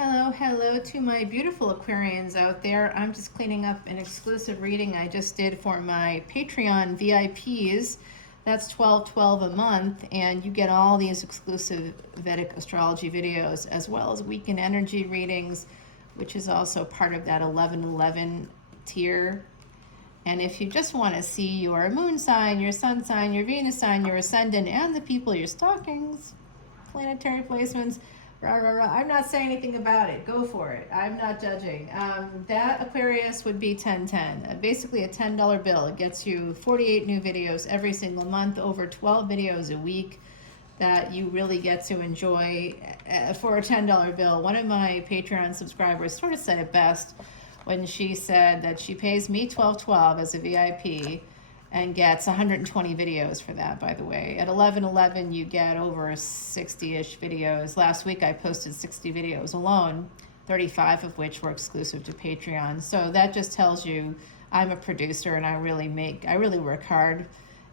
Hello to my beautiful Aquarians out there. I'm just cleaning up an exclusive reading I just did for my Patreon VIPs. That's $12.12 a month, and you get all these exclusive Vedic astrology videos as well as weekend energy readings, which is also part of that 1111 tier. And if you just want to see your moon sign, your sun sign, your Venus sign, your ascendant, and the people you're stalking, planetary placements, rah, rah, rah. I'm not saying anything about it. Go for it. I'm not judging. That Aquarius would be 1010. Basically a $10 bill. It gets you 48 new videos every single month, over 12 videos a week that you really get to enjoy for a $10 bill. One of my Patreon subscribers sort of said it best when she said that she pays me $12.12 as a VIP and gets 120 videos for that, by the way. At 1111, you get over 60-ish videos. Last week, I posted 60 videos alone, 35 of which were exclusive to Patreon. So that just tells you I'm a producer and I really work hard,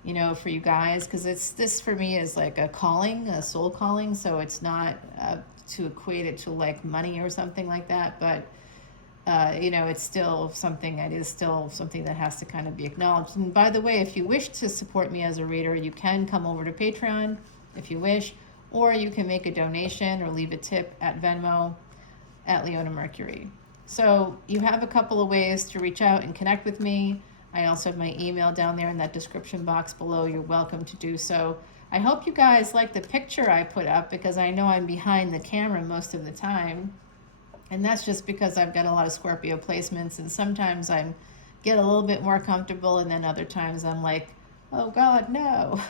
you know, for you guys, because this for me is like a calling, a soul calling. So it's not to equate it to like money or something like that, but you know, it's still something, it is still something that has to kind of be acknowledged. And by the way, if you wish to support me as a reader, you can come over to Patreon if you wish, or you can make a donation or leave a tip at Venmo at Leona Mercury. So you have a couple of ways to reach out and connect with me. I also have my email down there in that description box below. You're welcome to do so. I hope you guys like the picture I put up, because I know I'm behind the camera most of the time. And that's just because I've got a lot of Scorpio placements, and sometimes I get a little bit more comfortable, and then other times I'm like, oh God, no.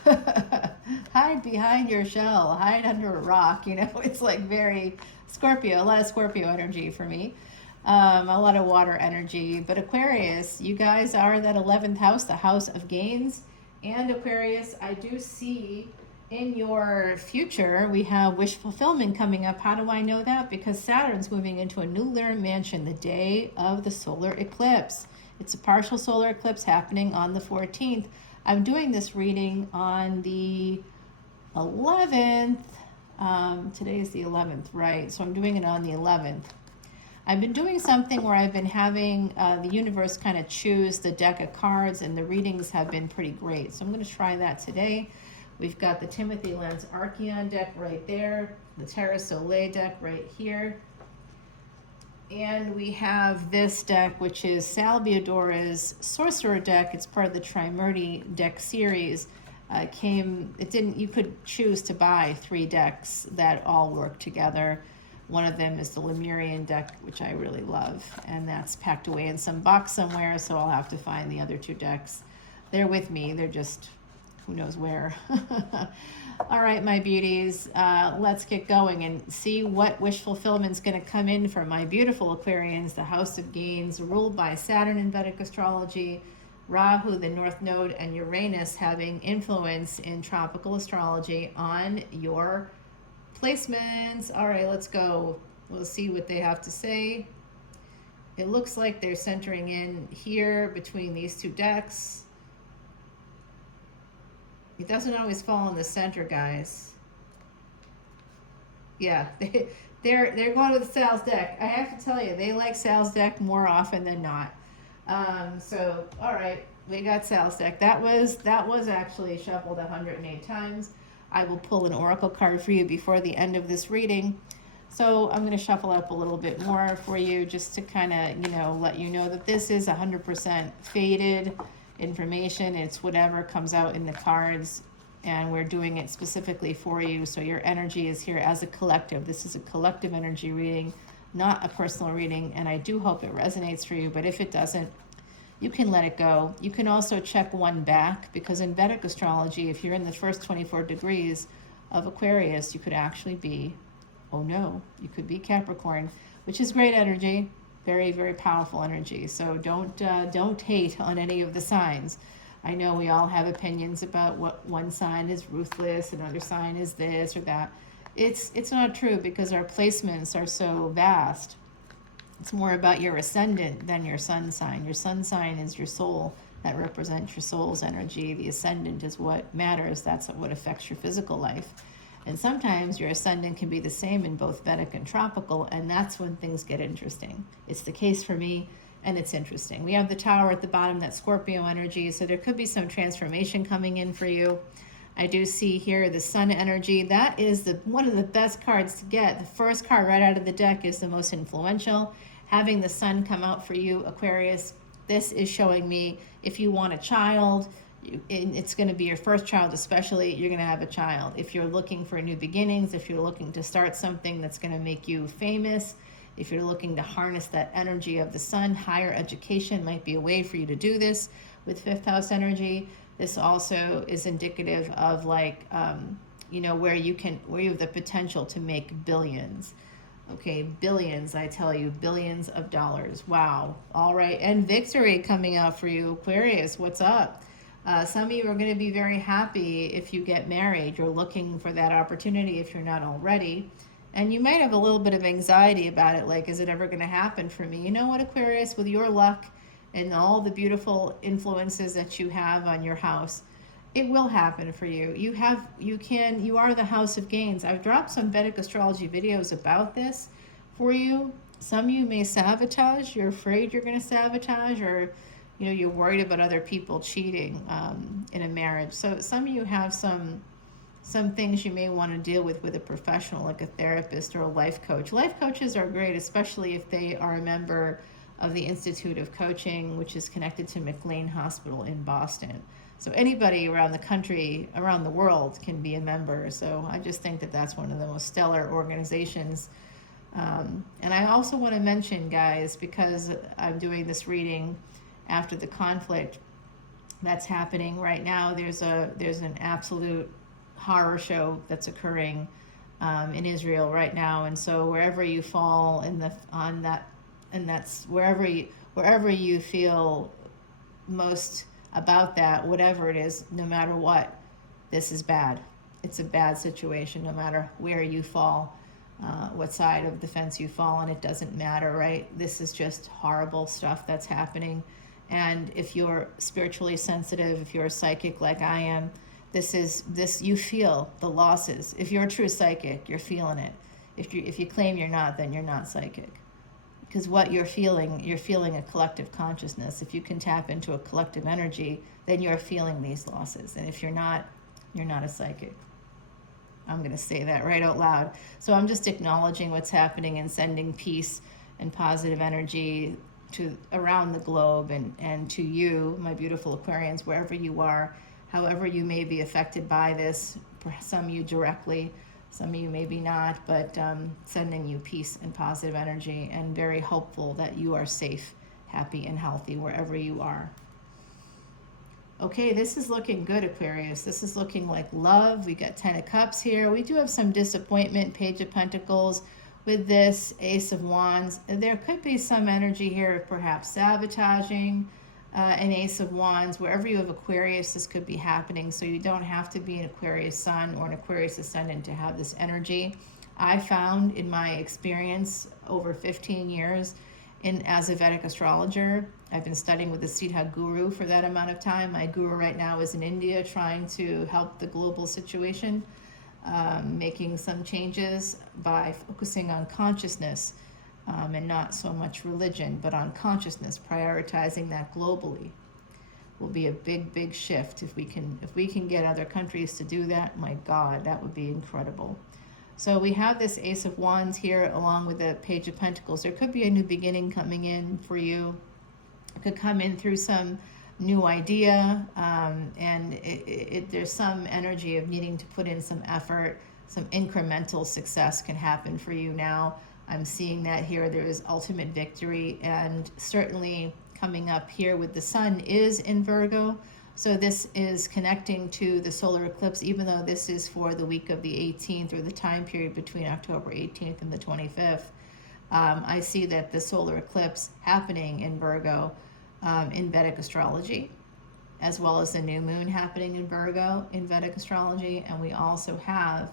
Hide behind your shell, hide under a rock. You know, it's like very Scorpio, a lot of Scorpio energy for me, a lot of water energy. But Aquarius, you guys are that 11th house, the house of gains. And Aquarius, I do see in your future, we have wish fulfillment coming up. How do I know that? Because Saturn's moving into a new lunar mansion the day of the solar eclipse. It's a partial solar eclipse happening on the 14th. I'm doing this reading on the 11th. Today is the 11th, right? So I'm doing it on the 11th. I've been doing something where I've been having the universe kind of choose the deck of cards, and the readings have been pretty great. So I'm going to try that today. We've got the Timothy Lens Archeon deck right there, the Terra Soleil deck right here. And we have this deck, which is Salvador's Sorcerer deck. It's part of the Trimurti deck series. You could choose to buy 3 decks that all work together. One of them is the Lemurian deck, which I really love, and that's packed away in some box somewhere, so I'll have to find the other 2 decks. They're with me, they're just who knows where. All right, my beauties, let's get going and see what wish fulfillment's going to come in for my beautiful Aquarians, the house of gains, ruled by Saturn in Vedic astrology, Rahu, the North Node, and Uranus having influence in tropical astrology on your placements. All right, let's go. We'll see what they have to say. It looks like they're centering in here between these 2 decks. It doesn't always fall in the center, guys. Yeah, they're going with Sal's deck. I have to tell you, they like Sal's deck more often than not. So, all right, we got Sal's deck. That was actually shuffled 108 times. I will pull an oracle card for you before the end of this reading. So I'm going to shuffle up a little bit more for you, just to kind of, you know, let you know that this is 100% faded information. It's whatever comes out in the cards, and we're doing it specifically for you, so your energy is here as a collective. This is a collective energy reading, not a personal reading, and I do hope it resonates for you. But if it doesn't, you can let it go. You can also check one back, because in Vedic astrology, if you're in the first 24 degrees of Aquarius, you could actually be, oh no, you could be Capricorn, which is great energy. Very, very powerful energy. So don't hate on any of the signs. I know we all have opinions about what one sign is ruthless, another sign is this or that. It's not true, because our placements are so vast. It's more about your ascendant than your sun sign. Your sun sign is your soul. That represents your soul's energy. The ascendant is what matters. That's what affects your physical life. And sometimes your ascendant can be the same in both Vedic and tropical, and that's when things get interesting. It's the case for me, and it's interesting. We have the Tower at the bottom, that Scorpio energy, so there could be some transformation coming in for you. I do see here the Sun energy. That is one of the best cards to get. The first card right out of the deck is the most influential. Having the Sun come out for you, Aquarius, this is showing me if you want a child, it's going to be your first child especially, you're going to have a child. If you're looking for new beginnings, if you're looking to start something that's going to make you famous, if you're looking to harness that energy of the Sun, higher education might be a way for you to do this with fifth house energy. This also is indicative of like, where you have the potential to make billions. Okay, billions, I tell you, billions of dollars. Wow. All right. And victory coming out for you, Aquarius. What's up? Some of you are going to be very happy if you get married. You're looking for that opportunity if you're not already. And you might have a little bit of anxiety about it, like, is it ever going to happen for me? You know what, Aquarius, with your luck and all the beautiful influences that you have on your house, it will happen for you. You are the house of gains. I've dropped some Vedic astrology videos about this for you. Some of you may sabotage. You're afraid you're going to sabotage, or you're worried about other people cheating in a marriage. So some of you have some things you may want to deal with a professional, like a therapist or a life coach. Life coaches are great, especially if they are a member of the Institute of Coaching, which is connected to McLean Hospital in Boston. So anybody around the country, around the world, can be a member. So I just think that that's one of the most stellar organizations. And I also want to mention, guys, because I'm doing this reading after the conflict that's happening right now, there's an absolute horror show that's occurring in Israel right now. And so wherever you fall that's wherever you feel most about that, whatever it is, no matter what, this is bad. It's a bad situation, no matter where you fall, what side of the fence you fall on, it doesn't matter, right? This is just horrible stuff that's happening. And if you're spiritually sensitive, if you're a psychic like I am, you feel the losses. If you're a true psychic, you're feeling it. If you claim you're not, then you're not psychic. Because what you're feeling a collective consciousness. If you can tap into a collective energy, then you're feeling these losses. And if you're not a psychic. I'm going to say that right out loud. So I'm just acknowledging what's happening and sending peace and positive energy to around the globe and to you, my beautiful Aquarians, wherever you are, however you may be affected by this, some of you directly, some of you maybe not, but sending you peace and positive energy, and very hopeful that you are safe, happy, and healthy wherever you are. Okay, this is looking good, Aquarius. This is looking like love. We got 10 of Cups here. We do have some disappointment, Page of Pentacles with this Ace of Wands. There could be some energy here of perhaps sabotaging an Ace of Wands. Wherever you have Aquarius, this could be happening. So you don't have to be an Aquarius Sun or an Aquarius Ascendant to have this energy. I found in my experience over 15 years as a Vedic astrologer, I've been studying with the Siddha Guru for that amount of time. My guru right now is in India trying to help the global situation, making some changes by focusing on consciousness and not so much religion, but on consciousness, prioritizing that globally. Will be a big shift if we can get other countries to do that. My God, that would be incredible. So we have this Ace of Wands here along with the Page of Pentacles. There could be a new beginning coming in for you. It could come in through some new idea, and there's some energy of needing to put in some effort. Some incremental success can happen for you now. I'm seeing that here. There is ultimate victory, and certainly coming up here with the Sun is in Virgo. So this is connecting to the solar eclipse, even though this is for the week of the 18th, or the time period between October 18th and the 25th. I see that the solar eclipse happening in Virgo in Vedic astrology, as well as the new moon happening in Virgo in Vedic astrology. And we also have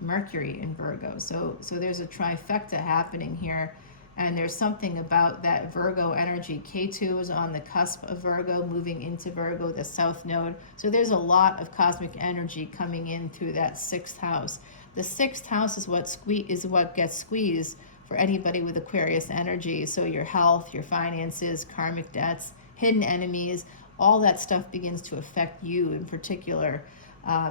Mercury in Virgo. So there's a trifecta happening here. And there's something about that Virgo energy. K2 is on the cusp of Virgo, moving into Virgo, the south node. So there's a lot of cosmic energy coming in through that sixth house. The sixth house is what gets squeezed for anybody with Aquarius energy. So your health, your finances, karmic debts, hidden enemies, all that stuff begins to affect you in particular.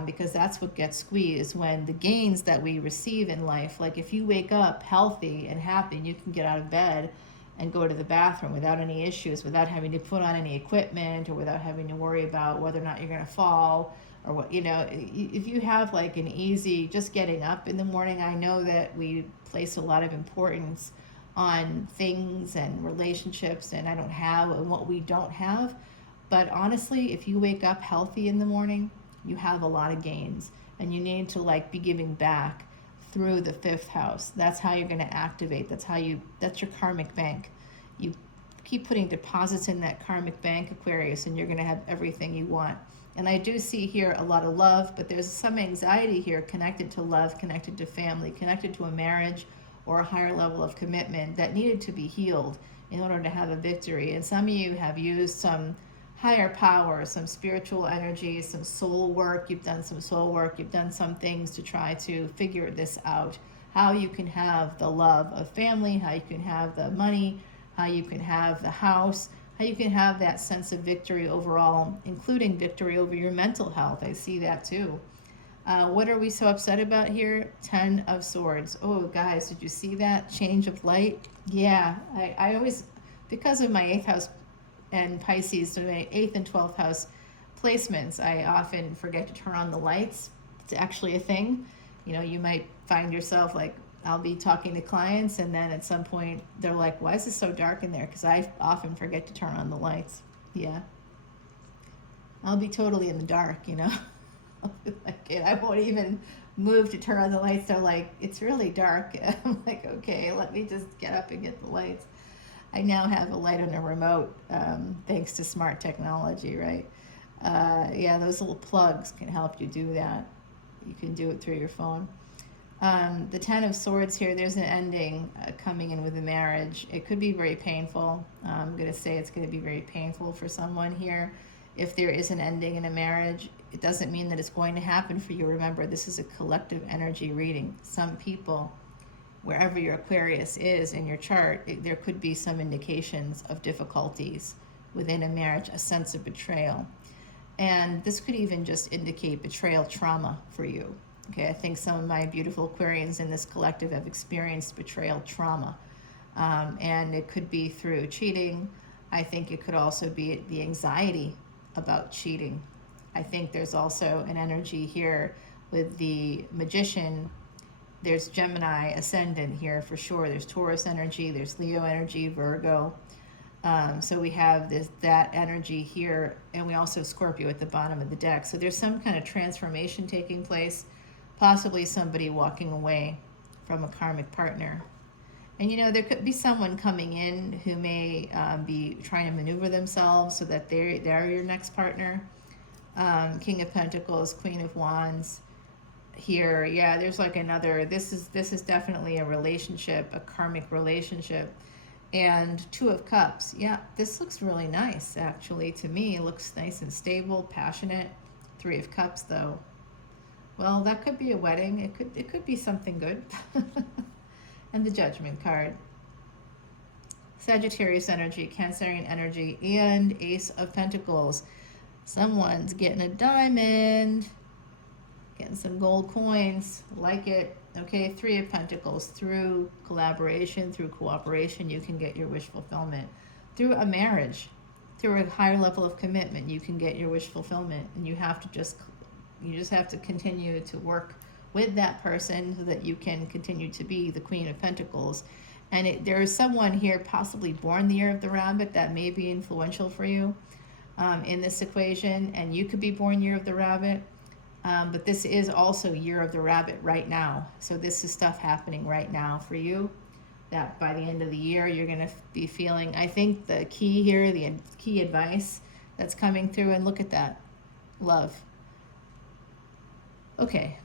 Because that's what gets squeezed when the gains that we receive in life, like if you wake up healthy and happy and you can get out of bed and go to the bathroom without any issues, without having to put on any equipment, or without having to worry about whether or not you're going to fall, or what, if you have like an easy just getting up in the morning. I know that we place a lot of importance on things and relationships, and what we don't have. But honestly, if you wake up healthy in the morning, you have a lot of gains, and you need to be giving back through the fifth house. That's how you're going to activate. That's your karmic bank. You keep putting deposits in that karmic bank, Aquarius, and you're going to have everything you want. And I do see here a lot of love, but there's some anxiety here connected to love, connected to family, connected to a marriage or a higher level of commitment that needed to be healed in order to have a victory. And some of you have used some higher power, some spiritual energy, some soul work. You've done some soul work. You've done some things to try to figure this out. How you can have the love of family, how you can have the money, how you can have the house, how you can have that sense of victory overall, including victory over your mental health. I see that too. What are we so upset about here? 10 of Swords. Oh, guys, did you see that change of light? Yeah, I always, because of my 8th house and Pisces, so my 8th and 12th house placements, I often forget to turn on the lights. It's actually a thing. You might find yourself I'll be talking to clients, and then at some point they're like, why is it so dark in there? Because I often forget to turn on the lights. Yeah. I'll be totally in the dark, I won't even move to turn on the lights. They're like, it's really dark. I'm like, okay, let me just get up and get the lights. I now have a light on a remote, thanks to smart technology, right? Yeah, those little plugs can help you do that. You can do it through your phone. The 10 of Swords here, there's an ending coming in with a marriage. It could be very painful. I'm going to say it's going to be very painful for someone here. If there is an ending in a marriage, it doesn't mean that it's going to happen for you. Remember, this is a collective energy reading. Some people, wherever your Aquarius is in your chart, there could be some indications of difficulties within a marriage, a sense of betrayal. And this could even just indicate betrayal trauma for you. Okay, I think some of my beautiful Aquarians in this collective have experienced betrayal trauma. And it could be through cheating. I think it could also be the anxiety about cheating. I think there's also an energy here with the Magician. There's Gemini Ascendant here for sure. There's Taurus energy. There's Leo energy, Virgo. So we have that energy here, and we also have Scorpio at the bottom of the deck. So there's some kind of transformation taking place, possibly somebody walking away from a karmic partner. And there could be someone coming in who may be trying to maneuver themselves so that they're your next partner. King of Pentacles, Queen of Wands. Here, yeah, there's another, this is definitely a relationship, a karmic relationship. And 2 of Cups, yeah, this looks really nice, actually. To me, it looks nice and stable, passionate. 3 of Cups, though, well, that could be a wedding. It could be something good. And the Judgment card, Sagittarius energy, Cancerian energy, and Ace of Pentacles. Someone's getting a diamond, getting some gold coins, like it. Okay, 3 of Pentacles. Through collaboration, through cooperation, you can get your wish fulfillment. Through a marriage, through a higher level of commitment, you can get your wish fulfillment. And you just have to continue to work with that person so that you can continue to be the Queen of Pentacles. And there is someone here possibly born the year of the rabbit that may be influential for you in this equation. And you could be born year of the rabbit. But this is also year of the rabbit right now. So this is stuff happening right now for you that by the end of the year, you're going to be feeling. I think the key here, the key advice that's coming through, and look at that, love. Okay,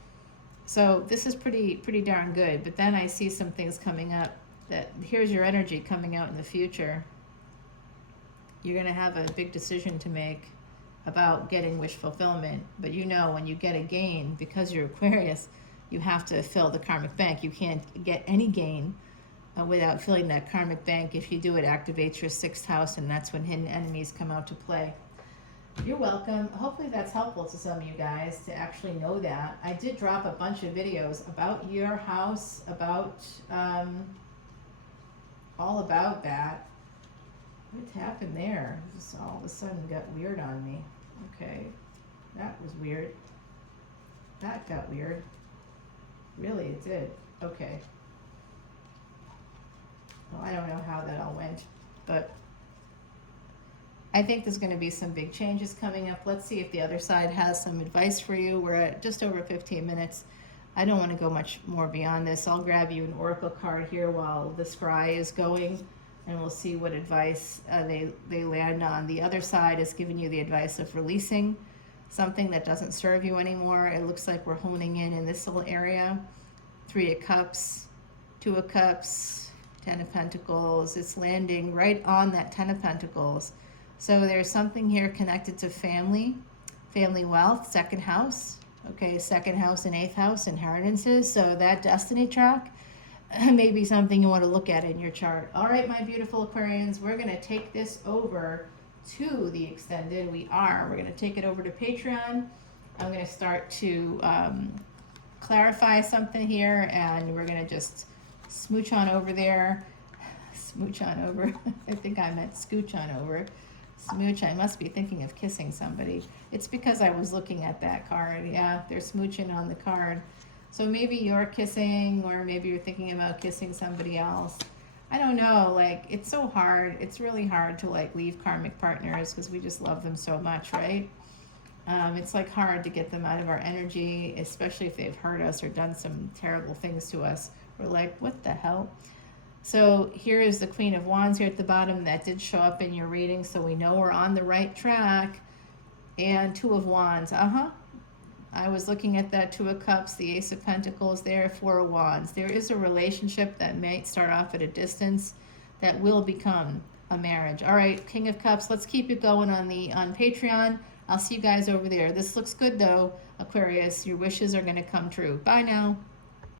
so this is pretty darn good. But then I see some things coming up that here's your energy coming out in the future. You're going to have a big decision to make about getting wish fulfillment, but you know when you get a gain, because you're Aquarius, you have to fill the karmic bank. You can't get any gain without filling that karmic bank. If you do, it activates your 6th house, and that's when hidden enemies come out to play. You're welcome. Hopefully that's helpful to some of you guys to actually know that. I did drop a bunch of videos about your house, about all about that. What happened there? Just all of a sudden got weird on me. Okay, that was weird. That got weird. Really, it did. Okay. Well, I don't know how that all went, but I think there's going to be some big changes coming up. Let's see if the other side has some advice for you. We're at just over 15 minutes. I don't want to go much more beyond this. I'll grab you an oracle card here while the scry is going, and we'll see what advice they land on. The other side is giving you the advice of releasing something that doesn't serve you anymore. It looks like we're honing in this little area. 3 of Cups, 2 of Cups, 10 of Pentacles. It's landing right on that 10 of Pentacles. So there's something here connected to family wealth, 2nd house. Okay, 2nd house and 8th house, inheritances. So that destiny track may be something you want to look at in your chart. All right, my beautiful Aquarians, we're going to take this over to the extended. We're going to take it over to Patreon. I'm going to start to clarify something here, and we're going to just smooch on over there. Smooch on over. I think I meant scooch on over. Smooch. I must be thinking of kissing somebody. It's because I was looking at that card. Yeah, they're smooching on the card. So maybe you're kissing, or maybe you're thinking about kissing somebody else. I don't know. Like, it's so hard. It's really hard to like leave karmic partners because we just love them so much, right? It's like hard to get them out of our energy, especially if they've hurt us or done some terrible things to us. We're like, what the hell? So here is the Queen of Wands here at the bottom. That did show up in your reading, so we know we're on the right track. And 2 of Wands. I was looking at that 2 of Cups, the Ace of Pentacles there, 4 of Wands. There is a relationship that might start off at a distance that will become a marriage. All right, King of Cups, let's keep it going on Patreon. I'll see you guys over there. This looks good though, Aquarius. Your wishes are going to come true. Bye now.